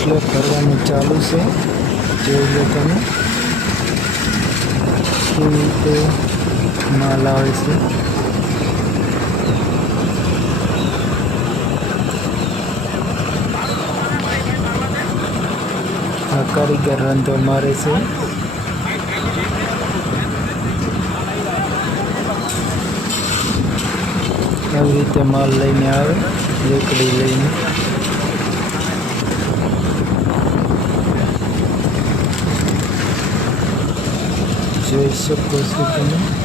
Slab ભરવાનું ચાલુ છે. જોઈ લો તમે કેવી રીતે માલ આવે છે. આ કારીગર રંધો મારે છે. આવી રીતે માલ લઈને આવે રેકડી લઈને. જોઈ શકો છો તમે.